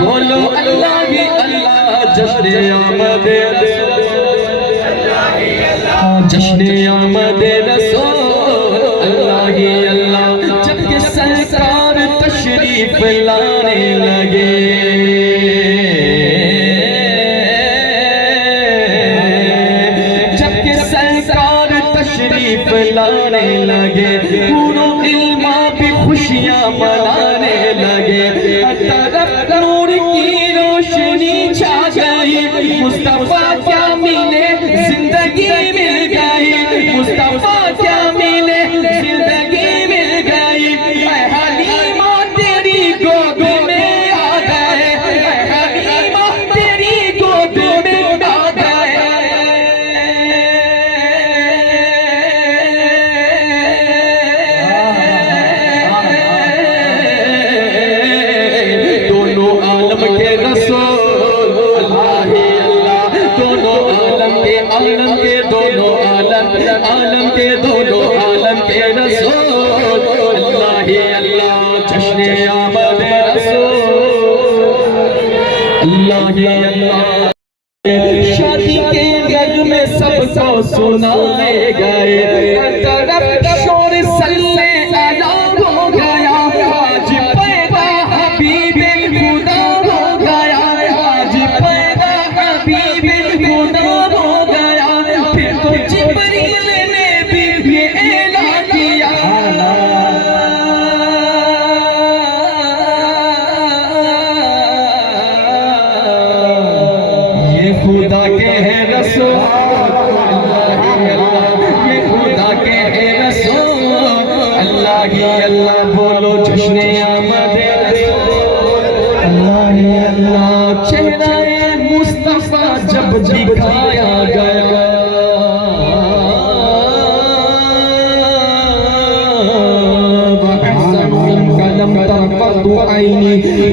बोलो अल्लाह ही अल्लाह। जश्न आमद जश्न आमद रसूल अल्लाह ही अल्लाह। जब के सरकार तशरीफ लाने लगे, जब के सरकार तशरीफ लाने लगे, पूरों इल्मा भी खुशियां मनाने लगे। तरफ नूर की रोशनी छा गई, मुस्तफा क्या मिले जिंदगी मिल गई, मुस्तफा क्या मिले जिंदगी मिल गई। हलीमा तेरी गोद में आ गए, हलीमा तेरी गोद में आ गए। दोनों आलम के रसूल अल्लाह ही अल्लाह। दोनों आलम के दोनों आलम के दोनों आलम के रसूल अल्लाह ही अल्लाह। जश्न आमद रसूल अल्लाह ही अल्लाह। शादी के नग़्मे सबको सुनाए गए, तरफ शोर सल्ले अला हो गया। आज पैदा हबीबे खुदा हो गया, आज पैदा हबीबे खुदा हो गया। फिर तो जिब्रील ने भी ये ऐलान किया, ये खुदा के हैं रसूल अल्लाह ही अल्लाह। ये खुदा के हैं रसूल अल्लाह ही अल्लाह। बोलो जश्न आमद रसूल अल्लाह ही अल्लाह। चेहरा मुस्तफा जब दिखाया गया,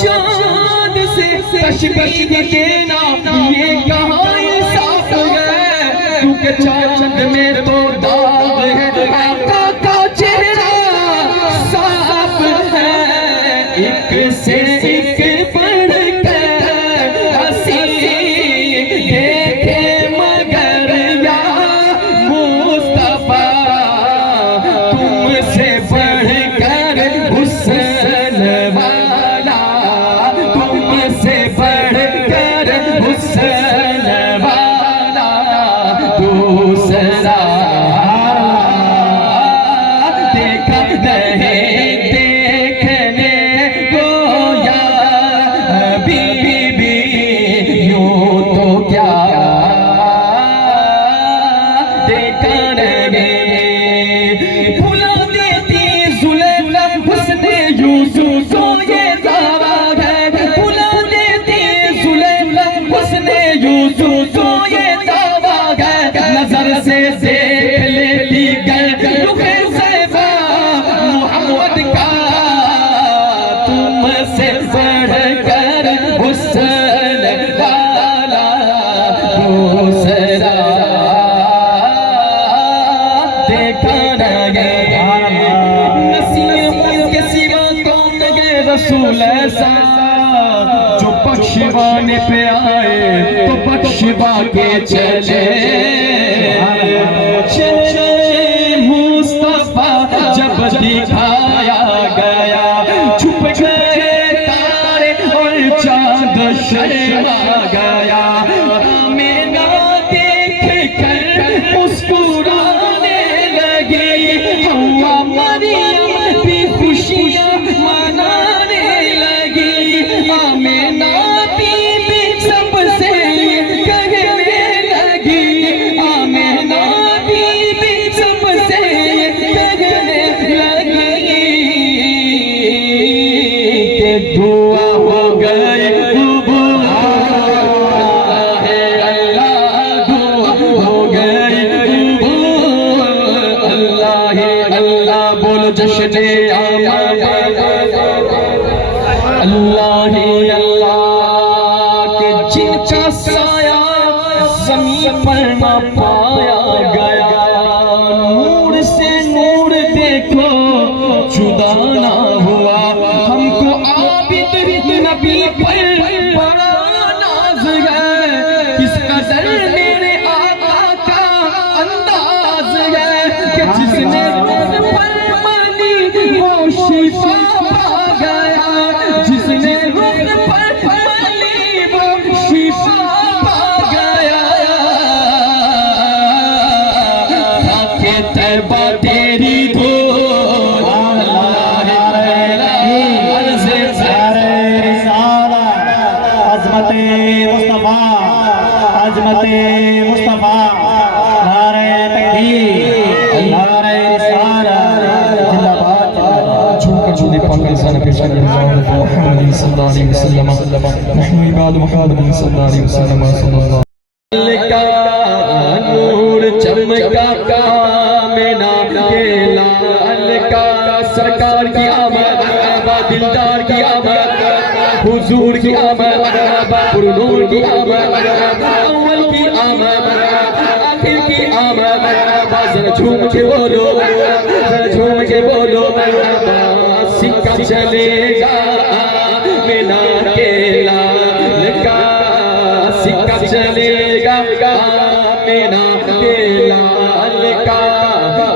चाँद से तशबीह देना ये कहाँ इंसाफ है, क्योंकि चाँद में तो दाग है, आका का चेहरा साफ है। एक से एक रसूल ऐसा जो बख्शवाने पे आए तो बख्शवा के चले। मुस्तफा जब दिखाया गया, छुप गए तारे और चांद शर्मा गया। आमिना देख कर मुस्कुराने लगी, हवा मरियम भी खुशियां मनाने लगी। आमिना बीबी सबसे कहने लगी, आमिना बीबी सबसे कहने लगी कि दुआ हो गई कबूल। पर न पाया गया, नूर से नूर देखो जुदा ना हुआ, हमको आबिद नबी पर बड़ा नाज है, किस कदर मेरे आका का अंदाज है कि जिसने पर मानी वो शिफा पा गया, जिसने पर मानी वो शिफा पा गया। खाके तैबा तेरी धूल अज़मते मुस्तफ़ा, अज़मते मुस्तफ़ा, नारे तकबीर, नारे रिसालत, जिंदाबाद। झूम झूले पाक इंसान पेश कर मोहम्मद सल्लल्लाहु अलैहि वसल्लम, नहनु इबाद मोहम्मद सल्लल्लाहु अलैहि वसल्लम सल्लल्लाहु का नूर चमका कामना के लाल का, सरकार की आमद दिलदार की आमद, हुजूर की आमद, पुरनूर की आमद, अव्वल की आमद, आखिर की आमद। जरा झूम के बोलो, जरा झूम के बोलो, सिक्का चलेगा बिना के लाल का, सिक्का चलेगा बिना के लाल का।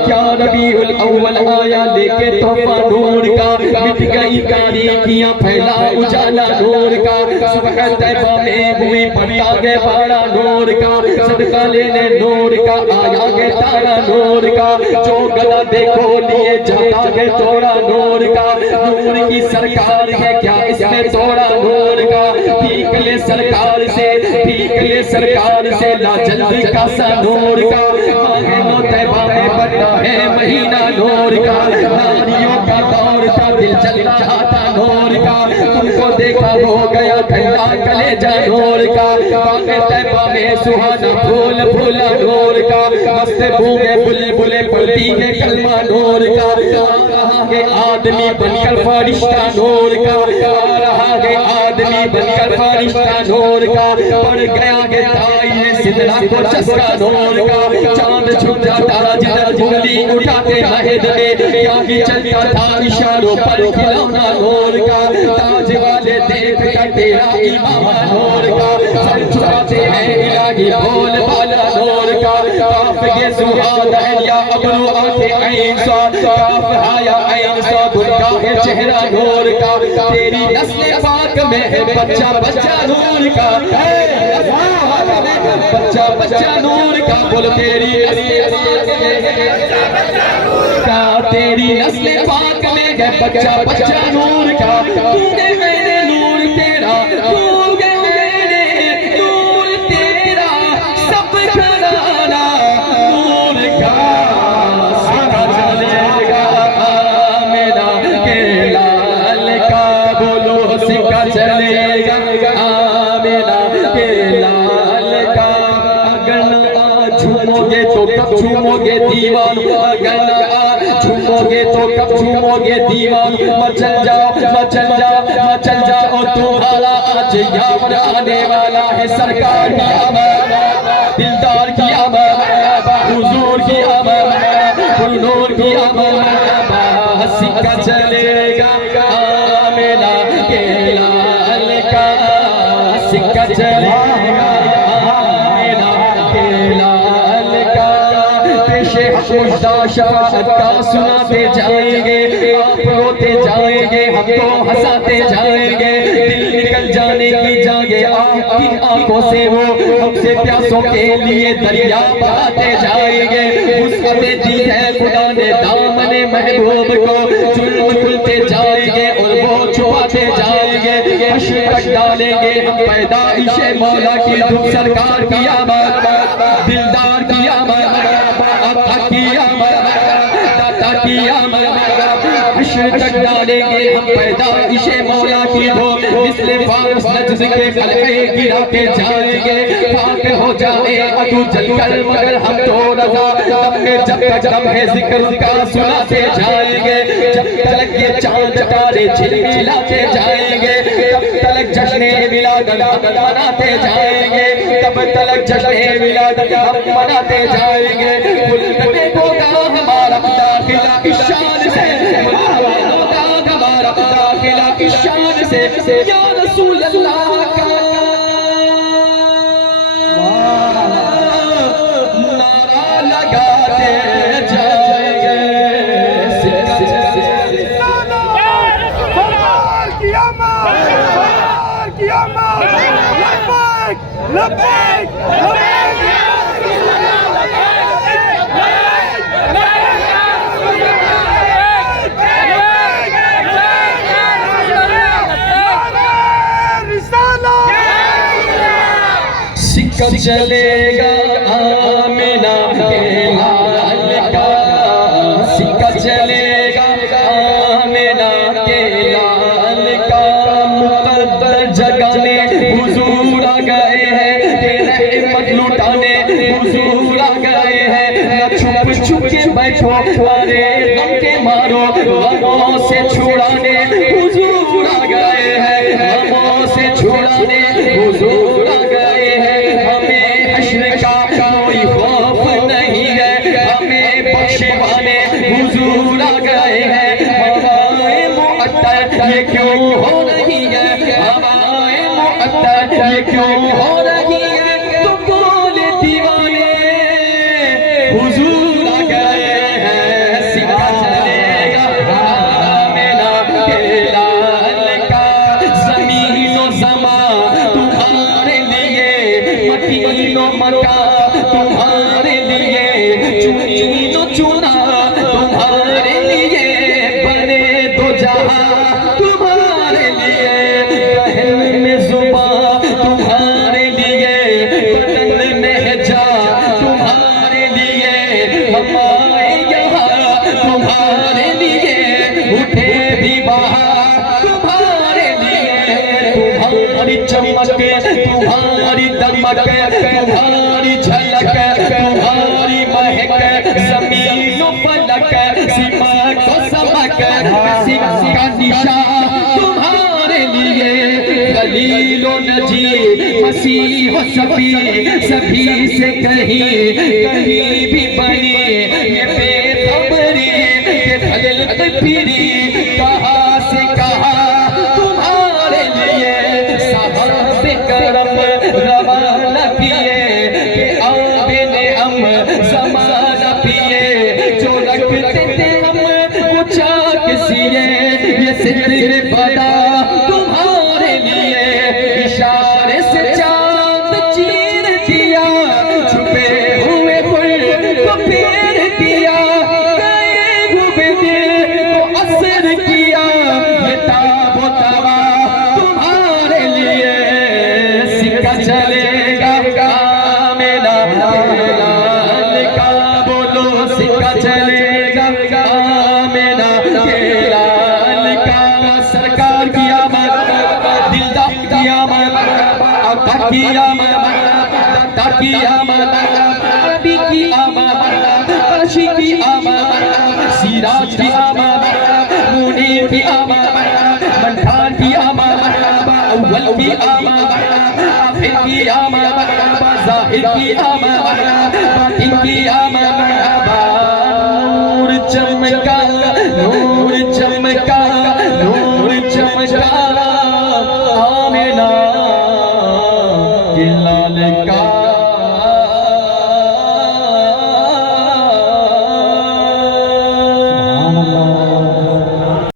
क्या रबीउल अव्वल आया लेके तोहफा नूर का, मिट गई तारीकियां फैला उजाला नूर का, सुबह तैबा में हुई पटा गे बाड़ा नूर का, सदका लेने नूर का आया गे तारा नूर का, जो गला देखो लिए जाता गे तोड़ा नूर का, नूर की सरकार है क्या इसमें तोड़ा नूर का, ठीक ले सरकार से, ठीक ले सरकार से ला जल्दी का सा नूर का, मांगे नो तैबा में बड़ा है महीना नूर का, नारियों का दौर था दिल चलता आता नूर का, तुमको देखा हो गया ठंडा कलेजा नूर का, बागे तैबा में सुहाना फूल फूला नूर का, मस्त भूमे बुलबुले पढ़ती है कलमा नूर का, रहा है आदमी बनकर फरिश्ता नूर का, रहा है आदमी बनकर फरिश्ता नूर का, पड़ गया है ताई ने सिदरा को चस्का नूर का, चांद छुप जाता जिधर उंगली उठाते महद में, क्या ही चलता था इशारों पर खिलौना नूर का, ताज वाले देख कर तेरा इमाम नूर का, सब छुपाते हैं इलाही बोल बाला नूर का, काफ ये सुहाद है या अबरू आंखें ऐन सा, काफ आया ऐन सा दुर्गा है चेहरा नूर का, तेरी नस्ल पाक में है बच्चा बच्चा नूर का, बच्चा बच्चा नूर का, बोल तेरी तेरी नस्ल पाक में है बच्चा बच्चा नूर का, तूने मैंने नूर तेरा, तूने मैंने नूर तेरा, सब घराना नूर का, सिक्का चलेगा मेरा के लाल का, बोलो सिक्का चलेगा मेरा के लाल का। अगर ना झूमोगे तो कब झूमोगे दीवान, अगर ना झूमोगे तो कब झूमोगे दीवान, मचल जाओ मचल जाओ मचल जाओ, तुम्हारा आज यावर आने वाला है, सरकार की आमद, दिलदार की आमद, हुजूर की आमद, पुरनूर की आमद, सिक्का चलेगा मेरा के लाल का, सिक्का चलेगा मेरा के लाल का, पेशे मुर्दा शफाअत का सुनाते जाएंगे, आप रोते जाएंगे, हमको हंसाते जाएंगे, दिल निकल जाने की जागे आपकी आंखों से वो हमसे प्यासों के लिए दरिया बहाते जाएंगे, वुसअते दी है खुदा ने दामने महबूब को, जुल्म खुलते जाएंगे और वो छुपाते जाएंगे, हश्र तक डालेंगे हम पैदाइशे मौला की धूप, सरकार की आमद, दिलदार की आमद, आका की आमद, दाता की आमद, हश्र तक डालेंगे हम पैदाइशे मौला की धूप, मिस्ले फारस नज्द के फलके गिराते जाएंगे, पाक हो जाए अदू जलकर मगर हम तो रजा, दम में जब तक दम है जिक्र का सुनाते जाएंगे, जब तक ये चांद तारे झिलमिलाते जाएंगे, तब तक तलक जश्न विलादत हम मनाते जाएंगे, तब तलक जश्न विलादत हम मनाते जाएंगे। बुलंद होगा हमारा दाखिला इस शान से, बुलंद होगा हमारा दाखिला इस शान से। या रसूल अल्लाह का नारा लगाते जाएंगे। सिक्का चलेगा आमिना के लाल का, सिक्का चलेगा आमिना के लाल का। मुकद्दर जगाने हुजूर आ गए हैं, ये रहमत लुटाने हुजूर आ गए हैं। न छुप छुप के बैठो अरे गम के मारो, गमों से छुड़ाने हुजूर आ गए हैं, गमों से छुड़ाने हुजूर आ गए हैं। हमें हश्र का कोई खौफ नहीं है, हमें बख्शवाने हुजूर आ गए हैं। हवाए मुअत्तर ये क्यों हो रही है, हवाए मुअत्तर ये क्यों हो रही है। तो बोले दीवाने हुजूर आ गए हैं। सिक्का चलेगा आमिना के लाल का, ज़मीनो ज़मा तुम्हारे लिए, मकीनो मका तुम्हारे लिए, चुनीनो चुना तुम्हारे लिए, बने दो जहां तुम्हारे लिए। कहन में ज़ुबान तुम्हारे लिए, बदन में जा तुम्हारे लिए, हमारे यहाँ तुम्हारे लिए, उठे भी बाहर तुम्हारे लिए। तुम्हारी चमक तुम्हारी दमक तुम्हारी झलक तुम्हारी महक, ज़मीन फलक सीमा को समक, सिक्का निशान तुम्हारे लिए। खलीलो नजी मसीह सभी सभी से कहीं कहीं भी बनी ये बेखबरी के खलक फिरी, कहाँ से कहाँ तुम्हारे लिए। साहब करम रवाना किए कि आबे ने हम ज़माना पिए, जो रखते थे हम वो चाक सिए। ये सिर बदा तुम्हारे लिए, इशारे से चांद चीर दिया, छुपे हुए फूल को फेर दिया, गए हुए दिल को असर किया। ये ताबो तवा तुम्हारे लिए। सिक्का चलेगा आमिना के लाल का, बोलो सिक्का चलेगा आमिना के लाल का। सरकार की आमद, दिलदार की आमद, अता की आमद, दाता की आमद, नबी की आमद, काशी की आमद, सिराज की आमद, मुनीर की आमद, मंठान की आमद, अव्वल की आमद, आखिर की आमद, ज़ाहिर की आमद, बातिन की आमद,